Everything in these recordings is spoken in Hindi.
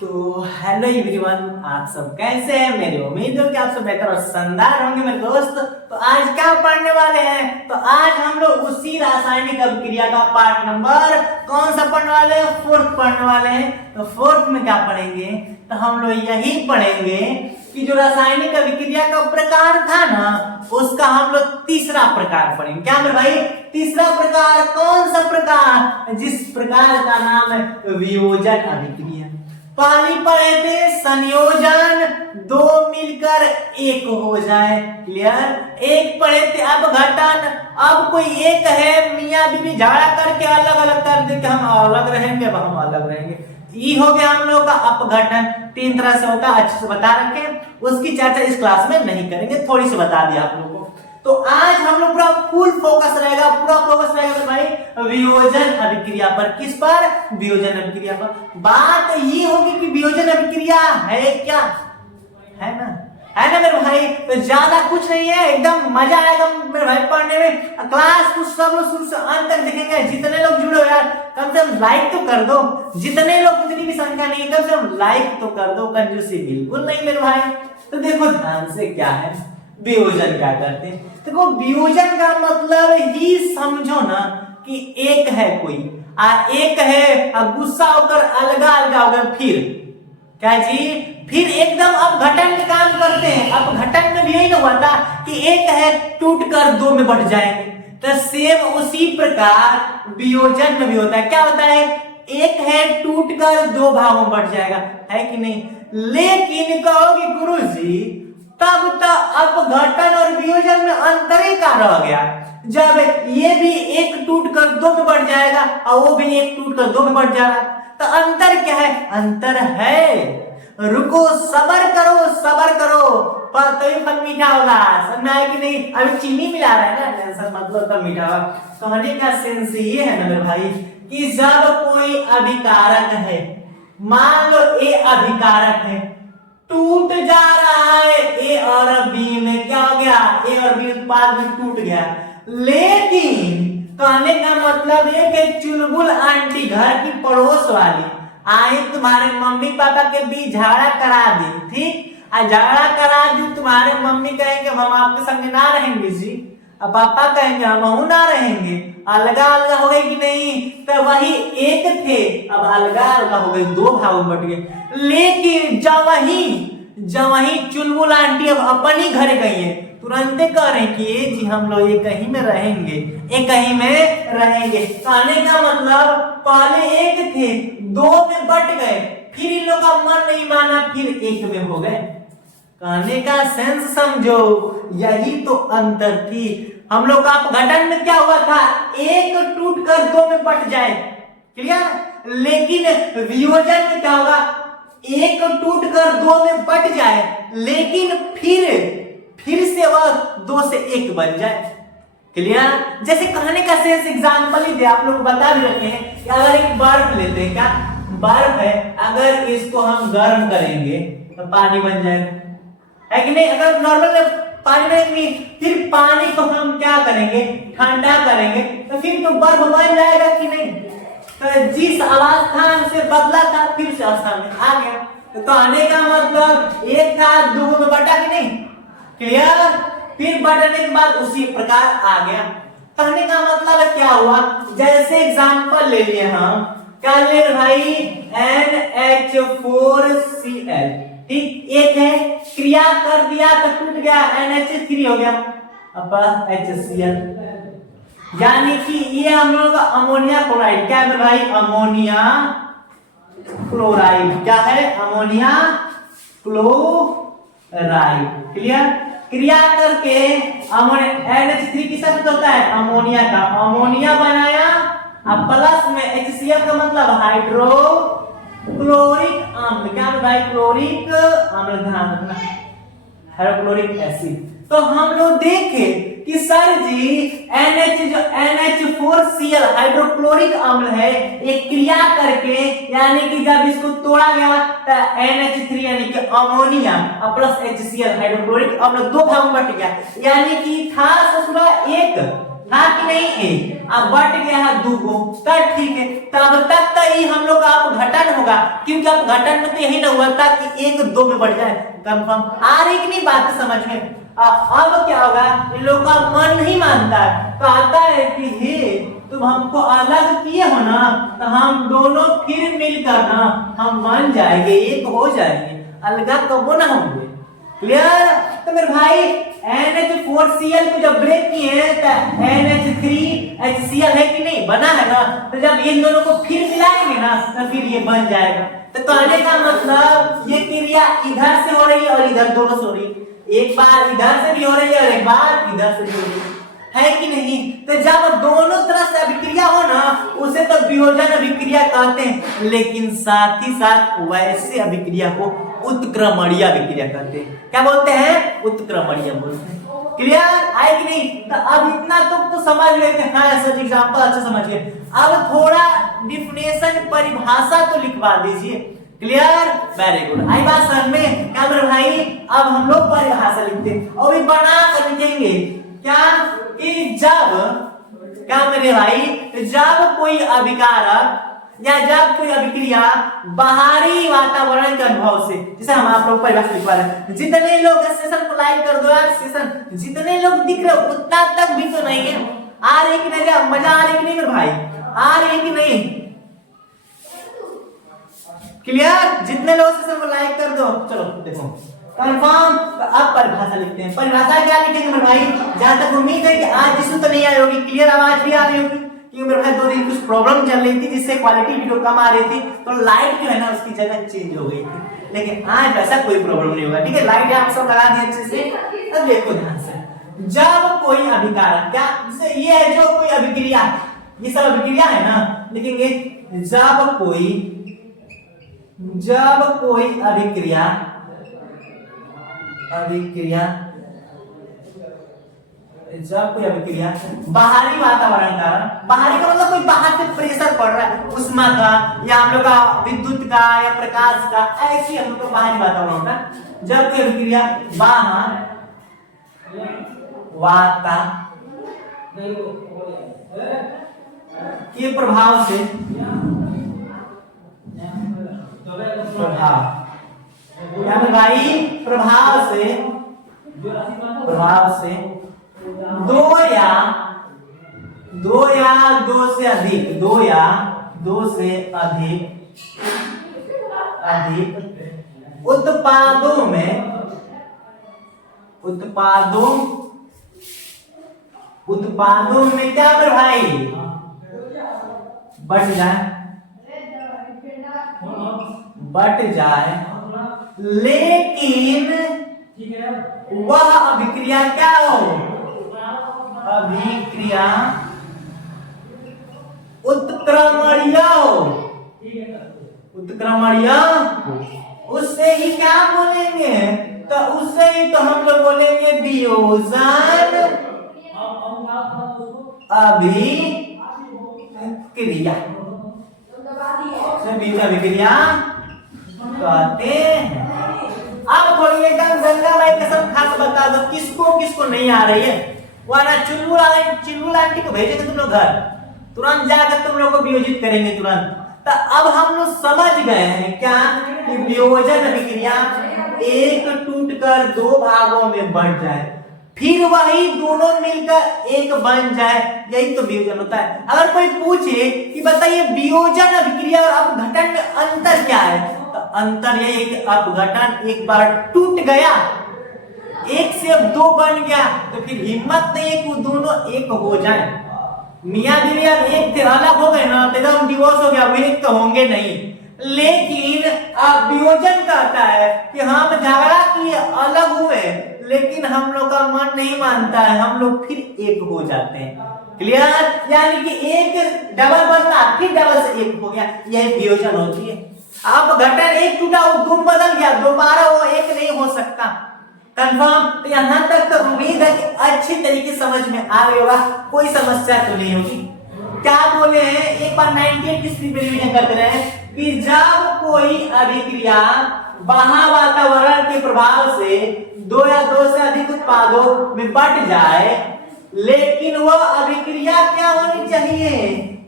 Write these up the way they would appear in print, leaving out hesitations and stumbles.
तो हेलो एवरीवन, आप सब कैसे हैं। मेरी उम्मीद है कि आप सब बेहतर और शानदार होंगे मेरे दोस्त। तो आज क्या पढ़ने वाले हैं? तो आज हम लोग उसी रासायनिक अभिक्रिया का पार्ट नंबर कौन सा पढ़ने वाले हैं? फोर्थ पढ़ने वाले हैं। तो फोर्थ में क्या पढ़ेंगे? तो हम लोग यही पढ़ेंगे कि जो रासायनिक अभिक्रिया का प्रकार था ना, उसका हम लोग तीसरा प्रकार पढ़ेंगे। क्या मेरे भाई? तीसरा प्रकार कौन सा प्रकार? जिस प्रकार का नाम है वियोजन अभिक्रिया। पहली पढ़े थे संयोजन, दो मिलकर एक हो जाए। क्लियर? एक पढ़े थे अपघटन। अब कोई एक है, मियां बीवी झगड़ा करके अलग अलग कर दे कि हम अलग रहेंगे, अब हम अलग रहेंगे। ये हो गया हम लोग का अपघटन। तीन तरह से होता है, अच्छे से बता रखे। उसकी चर्चा इस क्लास में नहीं करेंगे, थोड़ी सी बता दिया आप लोगों को। तो आज हम लोग पूरा फुल फोकस रहेगा, पूरा फोकस रहेगा भाई वियोजन अभिक्रिया पर। किस पर? वियोजन अभिक्रिया पर। बात ये होगी कि वियोजन अभिक्रिया है क्या? है ना? है ना मेरे भाई? तो ज्यादा कुछ नहीं है, एकदम मजा आएगा मेरे भाई पढ़ने में। क्लास को सब लोग शुरू से अंत तक देखेंगे। जितने लोग जुड़े हो यार, कम से कम लाइक तो कर दो। जितने लोग, उतनी भी संख्या नहीं है, कम से कम लाइक तो कर दो। कंजूसी बिल्कुल नहीं मेरे भाई। तो देखो ध्यान से, क्या है वियोजन, क्या करते हैं। देखो वियोजन का मतलब ही समझो ना कि एक है कोई एक है, गुस्सा होकर अलगा अलगा होकर फिर क्या जी, फिर एकदम अपघटन के काम करते हैं। अपघटन में भी यही ना हुआ था कि एक है टूट कर दो में बढ़ जाएंगे। तो सेम उसी प्रकार वियोजन में भी होता है। क्या होता है? एक है टूट कर दो भागों में बढ़ जाएगा, है कि नहीं? लेकिन कहोगे गुरुजी, तब तक अपघटन और वियोजन में अंतर ही क्या रह गया? जब ये भी एक टूट कर दो में बढ़ जाएगा और वो भी एक टूट कर दो में बढ़ जाएगा, तो अंतर क्या है? अंतर है, रुको, सबर करो, सबर करो, पर तभी फल मीठा होगा। समझ आया कि नहीं? अभी चीनी मिला रहा है ना, टेंशन मतलब तब मीठा होगा। कहने का सेंस ये है ना मेरे भाई कि जब कोई अभिकारक है, मान लो ए अभिकारक है, टूट जा रहा है ए और बी में, क्या हो गया? ए और बी उत्पाद में टूट गया। लेकिन कहने का मतलब ये कि चुलबुल आंटी, घर की पड़ोस वाली, आई तुम्हारे मम्मी पापा के बीच झगड़ा करा दी, ठीक? झगड़ा करा दी, तुम्हारे मम्मी कहेंगे हम आपके संग ना रहेंगे जी, अब पापा कहेंगे हम ना रहेंगे। अलगा अलगा हो गए कि नहीं? तो वही एक थे, अब अलगा अलगा हो गए, दो भागों में बट गए। लेकिन जब वही चुलबुल आंटी अब अपनी घर गई है, तुरंत कह रहे कि ये जी हम लोग एक ही में रहेंगे, एक ही में रहेंगे। कहने का मतलब पहले एक थे, दो में बट गए, फिर इन लोग का मन नहीं माना, फिर एक में हो गए। कहने का सेंस समझो, यही तो अंतर थी। हम लोग का अपघटन में क्या हुआ था? एक टूट कर दो में बट जाए, क्लियर? लेकिन वियोजन में क्या होगा? एक टूट कर दो में बट जाए, लेकिन फिर से वह दो से एक बन जाए। क्लियर? जैसे कहने का सेंस एग्जांपल ही दे, आप लोग बता भी रखे हैं कि अगर एक बर्फ लेते हैं, क्या बर्फ है, अगर इसको हम गर्म करेंगे तो पानी बन जाएगा, है कि नहीं? अगर नॉर्मल पानी में, फिर पानी को हम क्या करेंगे? ठंडा करेंगे, तो फिर तो बर्फ बन जाएगा कि नहीं? तो जिस अवस्था से बदला था, फिर से अवस्था में आ गया। तो कहने का मतलब एक था, दो में बटा कि नहीं? क्लियर? फिर बटने के बाद उसी प्रकार आ गया। कहने का मतलब क्या हुआ? जैसे एग्जांपल ले लिए हम, क्या ले भाई? NH4Cl, ठीक? एक है, क्रिया कर दिया तो टूट गया, NH3 हो गया, अब HCl। यानी कि ये हम लोग का अमोनिया क्लोराइड। क्या है भाई? Ammonia chloride. क्या है? Ammonia chloride. क्लियर? क्रिया करके NH3 किसका होता है? अमोनिया का। अमोनिया बनाया, अब प्लस में HCl का मतलब हाइड्रोक्लोरिक अम्ल। क्या है भाई? क्लोरिक अम्ल, ध्यान रखना, हाइड्रोक्लोरिक एसिड। तो हम लोग देखे कि सर जी NH4Cl हाइड्रोक्लोरिक अम्ल है, एक क्रिया करके, यानी कि जब इसको तोड़ा गया तो NH3 यानी कि अमोनिया प्लस HCl हाइड्रोक्लोरिक अम्ल दो भाग में बट गया। यानी कि था ससुरा एक, हाँ कि नहीं एक, अब बढ़ गया है 2 गो, तब ठीक है, तब तक तो ये हम लोग का अपघटन होगा, क्योंकि अपघटन में तो यही ना हुआ था कि 1 2 में बढ़ जाए, कंफर्म आ रही कि नहीं बात समझ में। अब क्या होगा, इन लोग का मन नहीं मानता है, कहता है कि हे तुम हमको अलग किए हो ना, तो हम दोनों फिर मिलकर ना हम बन जाएंगे, एक हो जाएंगे, अलगा कबो ना होंगे। क्लियर। तो मेरे भाई NH4Cl को जब ब्रेक किए हैं तो NH3HCl है कि नहीं, बना है ना, तो जब इन दोनों को फिर मिलाएंगे ना तो फिर ये बन जाएगा। तो कहने का मतलब ये क्रिया इधर से हो रही है और इधर दोनों से हो रही है, एक बार इधर से भी हो रही है और एक बार इधर से भी हो रही है कि नहीं। तो जब दोनों तरह से अभिक्रिया हो ना उसे तो वियोजन अभिक्रिया कहते हैं, लेकिन साथ ही साथ वैसे अभिक्रिया को उत्क्रमणीय अभिक्रिया कहते हैं। क्या बोलते हैं, उत्क्रमणीय बोलते हैं। क्लियर आए कि नहीं। तो अब इतना तो समझ लेते हैं, हाँ सर एग्जांपल अच्छा समझ गए। अब थोड़ा डिफिनेशन परिभाषा तो लिखवा दीजिए। क्लियर, वेरी गुड, आई बात समझ में। क्या मेरे भाई, अब हम लोग परिभाषा लिखते हैं और भी बना कर लिखेंगे क्या कि जब, क्या मेरे भाई, जब कोई अभिकारक या जब कोई अभिक्रिया बाहरी वातावरण के अनुभव से, जैसे हम आप लोग परिभाषा लिखवा रहे हैं, जितने लोग सेशन को लाइक कर दो यार, सेशन जितने लोग दिख रहे उतना तक भी तो नहीं है, आ रही कि नहीं, मजा आ रही कि नहीं मेरे भाई, आ रही कि नहीं। क्लियर, जितने लोग सेशन को लाइक कर दो, चलो देखो कंफर्म। अब परिभाषा लिखते हैं। परिभाषा क्या लिखेंगे मेरे भाई, जहां तक उम्मीद है कि आज इशू तो नहीं आई होगी, क्लियर आवाज भी आ रही होगी, क्योंकि मेरे भाई 2 दिन कुछ प्रॉब्लम चल रही थी जिससे क्वालिटी वीडियो कम आ रही थी, तो लाइट जो है ना उसकी जगह चेंज हो गई थी, लेकिन आज वैसा कोई प्रॉब्लम नहीं होगा। ठीक है, लाइट आप सब लगा दिए अच्छे से। अब देखो ध्यान से, जब कोई अभिकारक, क्या जैसे ये है जो कोई अभिक्रिया, ये सब अभिक्रिया है ना, लिखेंगे जब कोई अभिक्रिया जब कोई अभिक्रिया बाहरी वातावरण का, बाहरी का मतलब कोई बाहर से प्रेशर पड़ रहा है, उष्मा का या हम लोग का विद्युत का या प्रकाश का, ऐसी हम लोग का बाहरी वातावरण का, जब कोई अभिक्रिया बाहर के प्रभाव से प्रभाव से दो या दो से अधिक उत्पादों में क्या कर भाई बढ़ जाए, लेकिन वह अभिक्रिया क्या हो, अभिक्रिया उत्क्रमणीय हो, उससे ही क्या बोलेंगे, तो उससे ही तो हम लोग बोलेंगे वियोजन अभिक्रिया, अभिक्रिया कहते हैं। अब थोड़ी एकदम गंगा माई कसम खा के बता दो किसको नहीं आ रही है, वरना चुलबुल आंटी को भेजेंगे तुम लोग घर, तुरंत जाकर तुम लोग को वियोजित करेंगे तुरंत। तो अब हम लोग समझ गए हैं क्या कि वियोजन अभिक्रिया एक टूटकर 2 भागों में बढ़ जाए, फिर वही दोनों मिलकर एक बन जाए, यही तो वियोजन होता है। अगर कोई पूछे कि बताइए वियोजन अभिक्रिया और अपघटन में अंतर क्या है, तो अंतर यही है कि अपघटन एक बार टूट गया, एक से अब 2 बन गया, तो फिर हिम्मत नहीं है कि वो दोनों एक हो जाए। मियां बीवी अब एक थे अलग हो गए ना, तो एकदम डिवोर्स हो गया, वो एक तो होंगे नहीं। लेकिन अब वियोजन कहता है कि हम झगड़ा किए, अलग हुए, लेकिन हम लोग का मन नहीं मानता है, हम लोग फिर एक हो जाते हैं। क्लियर, यानी कि एक डबल बनता फिर डबल से एक हो गया, यह वियोजन होती है। अब घटन एक टूटा वो 2 बदल गया, दोबारा वो एक नहीं हो सकता। कंफर्म। तो यहाँ तक तो उम्मीद है कि अच्छी तरीके समझ में आ गई होगा, कोई समस्या तो नहीं होगी। क्या बोले हैं, एक बार 98 की स्थिति पे रिवीजन करते रहे कि जब कोई अभिक्रिया बाह्य वातावरण के प्रभाव से 2 या 2 से अधिक उत्पादों में बढ़ जाए, लेकिन वह अभिक्रिया क्या होनी चाहिए,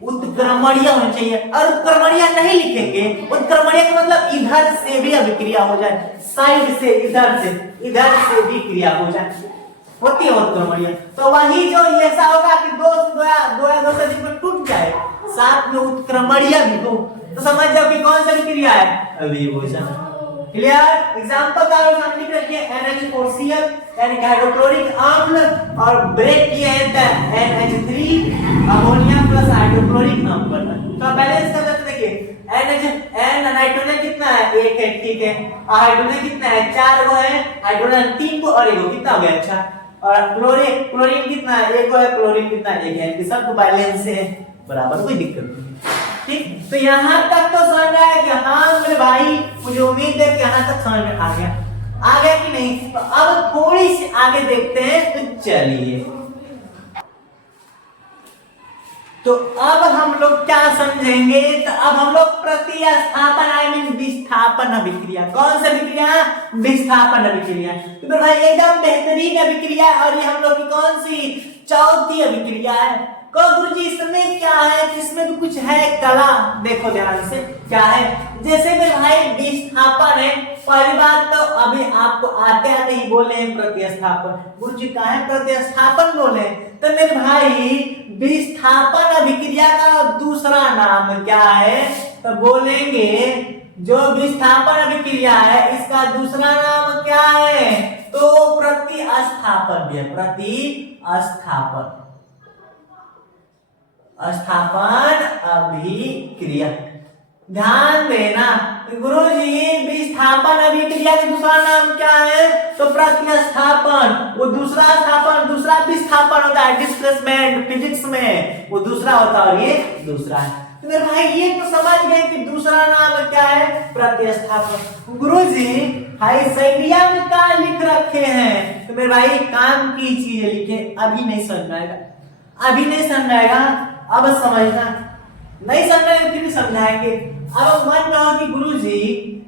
उत्क्रमणीय होनी चाहिए। और उत्क्रमणीय नहीं लिखेंगे, उत्क्रमणीय का मतलब इधर से भी अभिक्रिया हो जाए, साइड से, इधर से भी क्रिया हो जाए, होती है उत्क्रमणीय। तो वही जो ऐसा होगा कि दो से अधिक में टूट जाए, साथ में उत्क्रमणीय भी हो, तो समझ जाओ कि कौन सा क्रिया है, अभिभोजन। क्लियर। एग्जांपल का हम लिख रखिए NH4Cl यानी हाइड्रोक्लोरिक अम्ल, और ब्रेक किए हैं NH3 अमोनिया प्लस हाइड्रोक्लोरिक अम्ल। तो बैलेंस कर लेते, देखिए N नाइट्रोजन कितना है, 1 है, ठीक है। और हाइड्रोजन कितना है, 4 गो है, हाइड्रोजन 3 को और 1 गो, कितना हो गया, अच्छा। और क्लोरीन कितना है, 1 गो है, क्लोरीन कितना है, 1 है। कि सब बैलेंस है बराबर, कोई दिक्कत नहीं। ठीक, तो यहाँ तक तो समझ में आया कि हाँ मेरे भाई, मुझे उम्मीद है कि यहाँ तक समझ में आ गया कि नहीं। तो अब थोड़ी सी आगे देखते हैं, तो चलिए। तो अब हम लोग क्या समझेंगे, तो अब हम लोग प्रतिस्थापन आई मीन विस्थापन अभिक्रिया, कौन सी अभिक्रिया, विस्थापन अभिक्रिया। तो मेरे भाई एकदम बेहतरीन अभिक्रिया, और ये हम लोग की कौन सी, चौथी अभिक्रिया है। गुरुजी इसमें क्या है, इसमें तो कुछ है कला, देखो ध्यान से क्या है। जैसे मेरे भाई विस्थापन है, पहली बात तो अभी आपको आते ही बोले हैं प्रतिस्थापन। गुरुजी कहा है प्रतिस्थापन बोले, तो मेरे भाई विस्थापन अभिक्रिया का दूसरा नाम क्या है, तो बोलेंगे जो विस्थापन अभिक्रिया है इसका दूसरा नाम क्या है, तो प्रतिस्थापन भी है, प्रतिस्थापन अभिक्रिया। ध्यान देना गुरुजी, विस्थापन अभिक्रिया का दूसरा नाम क्या है, तो प्रतिस्थापन। वो दूसरा विस्थापन होता है डिस्प्लेसमेंट फिजिक्स में, वो दूसरा होता है और ये दूसरा है। तो मेरे भाई ये तो समझ गए कि दूसरा नाम क्या है, प्रतिस्थापन। गुरुजी हाई साइडिया में क्या लिख रखे हैं, तो मेरे भाई काम की चीजें लिखे, अभी नहीं समझ आएगा, अब समझना, नहीं समझना फिर भी समझाएंगे। अब मन रहा कि गुरुजी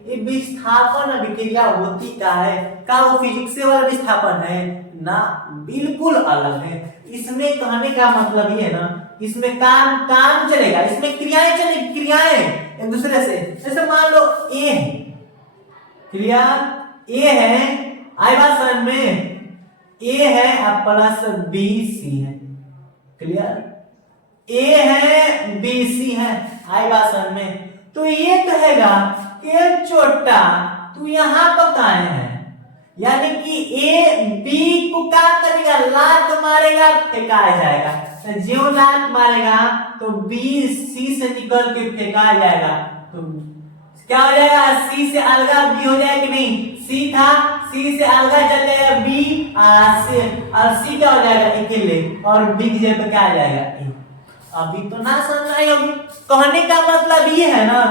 ये विस्थापन अभिक्रिया होती क्या है, क्या वो फिजिक्स वाला विस्थापन है ना, बिल्कुल अलग है। इसमें कहने का मतलब ये है ना, इसमें काम चलेगा, इसमें क्रियाएं चलेगी, क्रियाएं एक दूसरे से। जैसे मान लो ए है, क्रिया ए है, आई बात समझ में, ए है प्लस बी सी है, क्लियर, ए है बी सी है, आई बात समझ में। तो ये कहेगा कि छोटा तू यहां पर कहां है, यानी कि ए बी को क्या करेगा, लात मारेगा, फेंका जाएगा। तो जो लात मारेगा तो बी सी से निकल के फेंका जाएगा, तो क्या हो जाएगा, सी से अलगा बी हो जाएगा कि नहीं, सी था, सी से अलगा चल जाएगा बी, और सी क्या हो जाएगा अकेले, और बी की जगह पे क्या आ जाएगा ए। अभी तो ना समझ आई होगी। कहने का मतलब ये है ना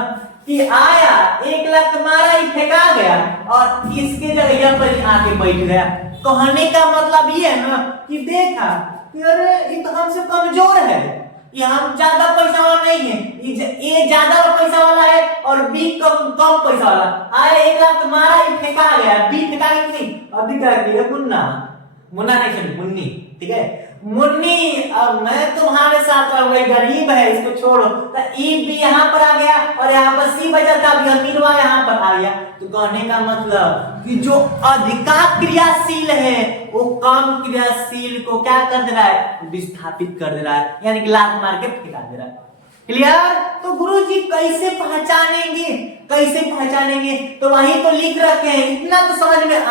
कि आया, एक लात मारा, ही फेंका गया, और इसके जगह पर आके बैठ गया। कहने का मतलब ये है ना कि देखा कि अरे ये तो हमसे कमजोर है, ये हम ज्यादा पैसा वाला नहीं है, ये ज्यादा पैसा वाला है और बी कम पैसा वाला। आया, एक लात मारा, ही फेंका गया, बी फेंका गया नहीं, अभी क्या किया, मुन्ना नहीं चली, मुन्नी, ठीक है, मुन्नी, अब मैं तुम्हारे साथ रहूंगा, गरीब है इसको छोड़ो। तो ई भी यहाँ पर आ गया, और यहाँ पर सी बचा था, अभी अमीरवा यहाँ पर आ गया। तो कहने का मतलब कि जो अधिका क्रियाशील है वो कम क्रियाशील को क्या कर दे रहा है, विस्थापित कर दे रहा है, यानी कि लात मार के फेंका दे रहा है। क्लियर। तो गुरुजी कैसे पहचानेंगे, तो वही तो लिख रखे हैं। इतना तो समझ में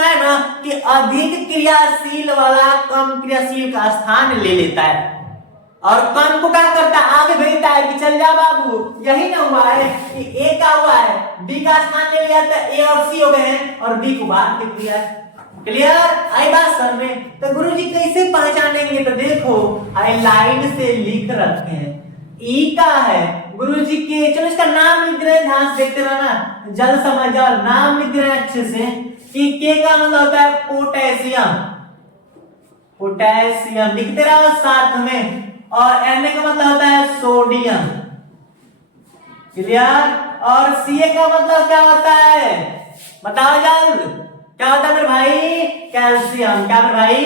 आया ना कि अधिक क्रियाशील वाला कम क्रियाशील का स्थान ले लेता है, और कम को क्या करता है, आगे भेजता है कि चल जा बाबू। यही ना हुआ है कि ए का हुआ है, बी का स्थान ले लिया, तो ए और सी हो गए हैं, और बी को बाहर फेंक दिया है। क्लियर, आई बात समझ में। तो गुरुजी कैसे पहचानेंगे, तो देखो हाईलाइट से लिख रखे हैं। ई का है गुरुजी के, चलो इसका नाम लिख रहे हैं, ध्यान से देखते रहना, जल्द समझ जाओ, नाम लिख रहे हैं अच्छे से। कि के का मतलब होता है पोटेशियम लिखते रहो साथ में, और एन का मतलब होता है सोडियम, क्लियर। और सी का मतलब क्या होता है, बताओ जल्द, क्या होता है मेरे भाई, कैल्शियम। क्या मेरे भाई,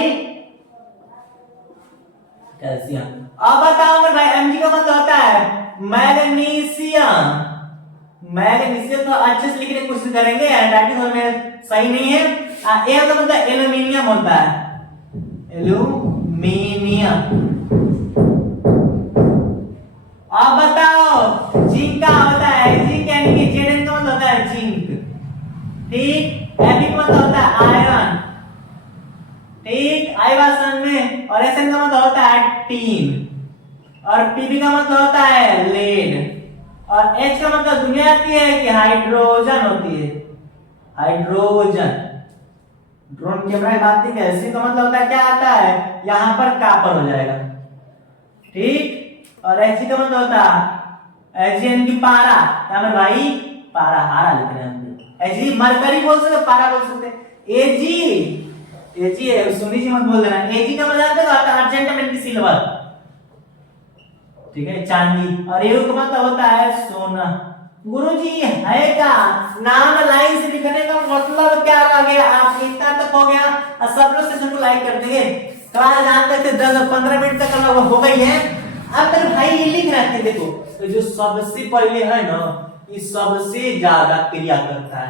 कैल्शियम। अब बताओ मेरे भाई Mg का मतलब होता है मैग्नीशियम। मैग्नीशियम तो अच्छे से लिखने की कोशिश करेंगे, हैंडराइटिंग में सही नहीं है। ए का मतलब एल्यूमिनियम होता है, एल्यूमिनियम। अब बताओ जिंक का होता है, जिंक यानी कि Zn का मतलब होता है जिंक, ठीक। Fe का मतलब होता है आयरन, ठीक, आई बात समझ में। और Sn का मतलब होता है टीन, और Pb का मतलब होता है लेड, और H का मतलब दुनिया आती है कि हाइड्रोजन होती है, हाइड्रोजन। ड्रोन कैमरा की बात नहीं है। C का मतलब होता है क्या आता है, यहां पर कॉपर हो जाएगा, ठीक। और Ag का मतलब होता है Ag की पारा, क्या मेरे भाई पारा, हारा लिख रहे हैं हम। Ag मरकरी बोल सकते, पारा बोल सकते। Ag सुनी जी मत बोल देना। Ag का मतलब होता है अर्जेंटम यानी सिल्वर, ठीक है, चांदी। और EU का मतलब होता है सोना। गुरुजी है क्या, नाम लाइन से लिखने का मतलब क्या रह गया, आप इतना तक हो गया। और सब लोग सेशन को लाइक कर देंगे। क्लास जानते थे 10-15 मिनट तक हो गई है। अब मेरे भाई ये लिख रहे थे, देखो तो जो सबसे पहले है ना, ये सबसे ज्यादा क्रिया करता है,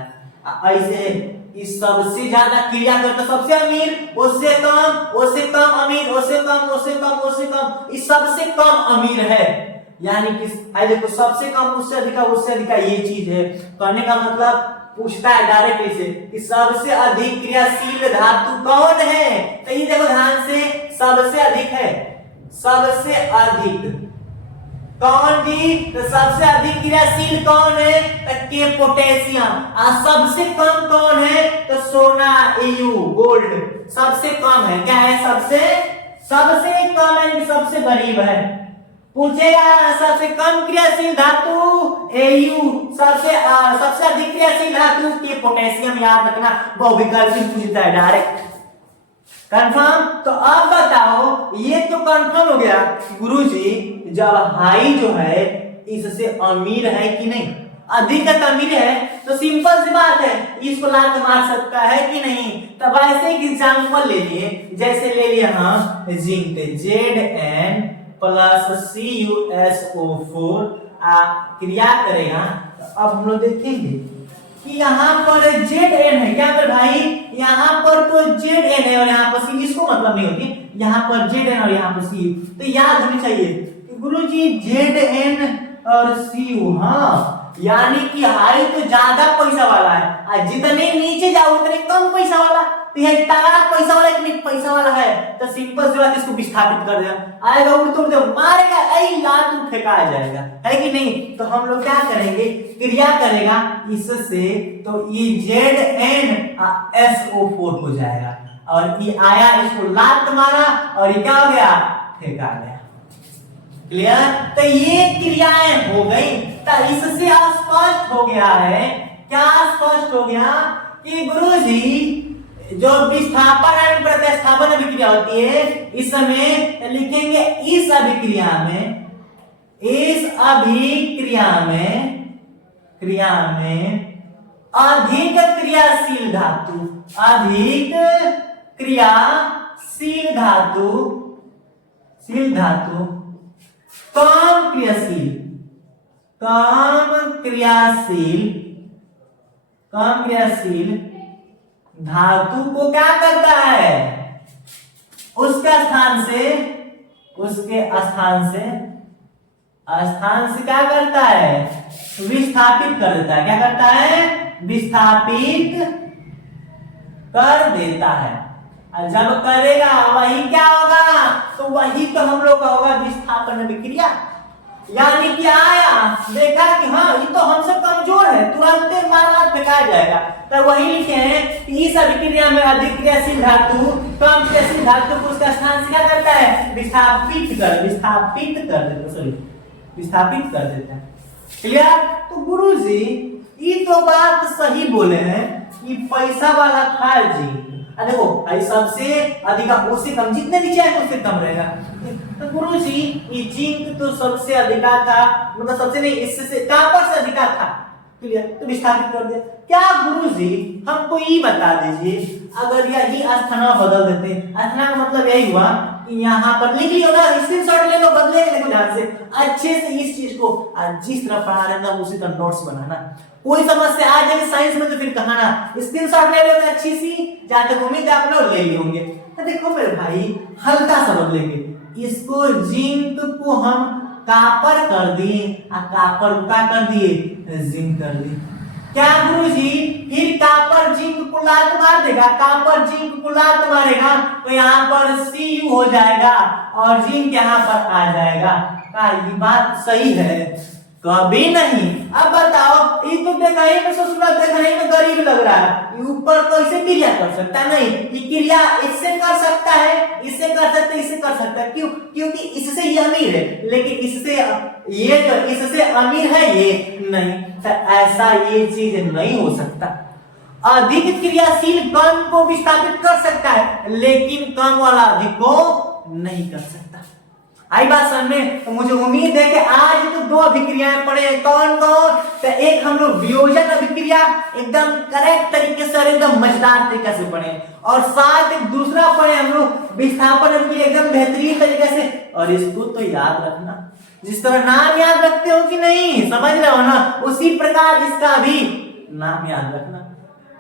ऐसे इस सबसे ज्यादा क्रिया करता, सबसे अमीर उससे कम, उससे कम अमीर, उससे कम, उससे कम, उससे कम, इस सबसे कम अमीर है, यानी कि देखो सबसे कम उससे अधिक, उससे अधिक, ये चीज है। कहने का मतलब पूछता है डायरेक्ट इसे कि सबसे अधिक क्रियाशील धातु कौन है, तो ये देखो ध्यान से, सबसे अधिक है, सबसे अधिक कौन जी, तो सबसे अधिक क्रियाशील कौन है, तो के पोटेशियम। और सबसे कम कौन है, तो सोना, EU गोल्ड। सबसे कम है, क्या है, सबसे कम है, सबसे गरीब है। पूछेगा सबसे कम क्रियाशील धातु AU, सबसे अधिक क्रियाशील धातु के पोटेशियम, याद रखना, बहुविकल्पित पूछता है डायरेक्ट। कंफर्म। तो अब बताओ, ये तो कंफर्म हो गया गुरुजी, जब हाई जो है इससे अमीर है कि नहीं, अधिक अमीर है, तो सिंपल सी बात है, इसको लात मार सकता है कि नहीं। तब ऐसे एक एग्जांपल ले लिए, जैसे ले लिए हम जिंक, Zn प्लस CuSO4 क्रिया करेगा। तो अब हम लोग देखेंगे कि यहाँ पर Zn है, क्या कर भाई, यहाँ पर तो Zn है और यहाँ पर C, इसको मतलब नहीं होती, यहाँ पर Zn और यहाँ पर C, तो याद होनी चाहिए कि गुरुजी Zn और Cu, हाँ, यानी कि हाई तो ज्यादा पैसा वाला है, और जितने नीचे जाओ उतने कम पैसा वाला। तो यह तारा पैसा वाला कि नहीं पैसा वाला है, तो सिंपल सी बात, इसको विस्थापित कर दिया, आएगा उड़ तो मारेगा, ऐ लात फेंका जाएगा, है कि नहीं। तो हम लोग क्या करेंगे, क्रिया करेगा इससे, तो ये ZnSO4 हो जाएगा, और ये आया, इसको लात मारा और ये क्या हो गया, फेंका गया। क्लियर। तो ये क्रियाएं हो गई, तो इससे स्पष्ट हो गया है, क्या स्पष्ट हो गया कि गुरुजी जो विस्थापन एवं प्रतिस्थापन अभिक्रिया होती है, इस समय लिखेंगे इस अभिक्रिया में, अधिक क्रियाशील धातु, अधिक क्रियाशील धातु, कम क्रियाशील धातु को क्या करता है, उसके स्थान से क्या करता है, विस्थापित कर देता है। क्या करता है, विस्थापित कर देता है। और जब करेगा वही क्या होगा, तो वही तो हम लोग का होगा विस्थापन अभिक्रिया। यानी कि आया, देखा कि हाँ ये तो हमसे कमजोर है, तुरंत मारना फेंका जाएगा। तो वही लिखे हैं कि इस अभिक्रिया में अधिक क्रियाशील धातु कम क्रियाशील धातु को उसका स्थान से क्या करता है, विस्थापित कर देता है। क्लियर। तो गुरुजी ये तो बात सही बोले हैं कि पैसा वाला था जी, देखो सबसे अधिक उससे कम, जितने नीचे है उससे कम रहेगा। तो गुरुजी ये जिंक तो सबसे अधिका था, मतलब सबसे नहीं, इससे कॉपर से अधिका था। क्लियर। तो विस्थापित कर दिया। क्या गुरुजी हमको ये बता दीजिए, अगर यही स्थान बदल देते, स्थान का मतलब यही हुआ यहाँ पर लिख लियो ना, स्क्रीनशॉट ले लो, बदलेंगे लेकिन ध्यान से अच्छे से इस चीज को जिस तरह पढ़ा रहे ना उसी तरह नोट्स बनाना। कोई समस्या आ जाए साइंस में तो फिर कहा ना स्क्रीनशॉट ले लो अच्छी सी, जहां तक उम्मीद है आप लोग ले लिए होंगे। तो देखो मेरे भाई हल्का सा बदलेंगे, इसको जिंक को हम कापर कर दिए, कापर को क्या कर दिए, जिंक कर दिए। क्या गुरुजी फिर कापर जिंक को लात मार देगा, कापर जिंक को लात मारेगा तो यहाँ पर Cu हो जाएगा और जिंक यहाँ पर आ जाएगा। क्या ये बात सही है? कभी नहीं। अब बताओ, ये तो देखा ही में ससुरा, देखा ही में गरीब लग रहा है, ऊपर कैसे क्रिया कर सकता है? नहीं, ये क्रिया इससे कर सकता है, इससे कर सकता है, इससे कर सकता है। क्यों? क्योंकि इससे ये अमीर है, लेकिन इससे ये जो इससे अमीर है ये नहीं, तो ऐसा ये चीज नहीं हो सकता। अधिक क्रियाशील कण को विस्थापित कर सकता है, लेकिन कम वाला अधिक को नहीं कर सकता। आई बात समझ में? तो मुझे उम्मीद है कि आज तो दो अभिक्रियाएं पढ़े, कौन कौन? तो एक हम लोग वियोजन अभिक्रिया एकदम करेक्ट तरीके से और एकदम मजेदार तरीके से पढ़े, और साथ एक दूसरा पढ़े हम लोग विस्थापन अभिक्रिया एकदम बेहतरीन तरीके से। और इसको तो याद रखना, जिस तरह नाम याद रखते हो कि नहीं, समझ रहे हो ना, उसी प्रकार इसका भी नाम याद रखना।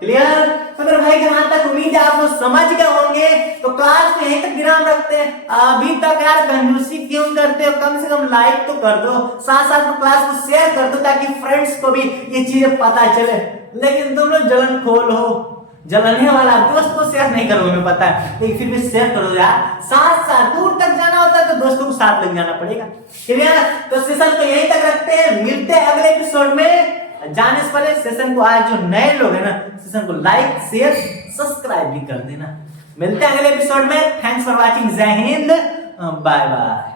क्लियर? तो मेरे भाई जहां तक उम्मीद है आप लोग समझ गए होंगे, तो क्लास को यहीं तक विराम रखते हैं। अभी तक यार कंजूसी क्यों करते हो? कम से कम लाइक तो कर दो, साथ साथ में क्लास को शेयर कर दो ताकि फ्रेंड्स को भी ये चीजें पता चले। लेकिन तुम लोग जलन खोल हो, जलने वाला दोस्त को शेयर नहीं करोगे, मैं पता है, लेकिन फिर भी शेयर करो यार। साथ साथ दूर तक जाना होता है तो दोस्तों को साथ लेके जाना पड़ेगा। क्लियर? तो सेशन को यहीं तक रखते हैं, मिलते हैं अगले एपिसोड में। जाने से पहले सेशन को आज जो नए लोग हैं ना, सेशन को लाइक शेयर सब्सक्राइब भी कर देना। मिलते हैं अगले एपिसोड में। Thanks for watching. जय हिंद, बाय बाय।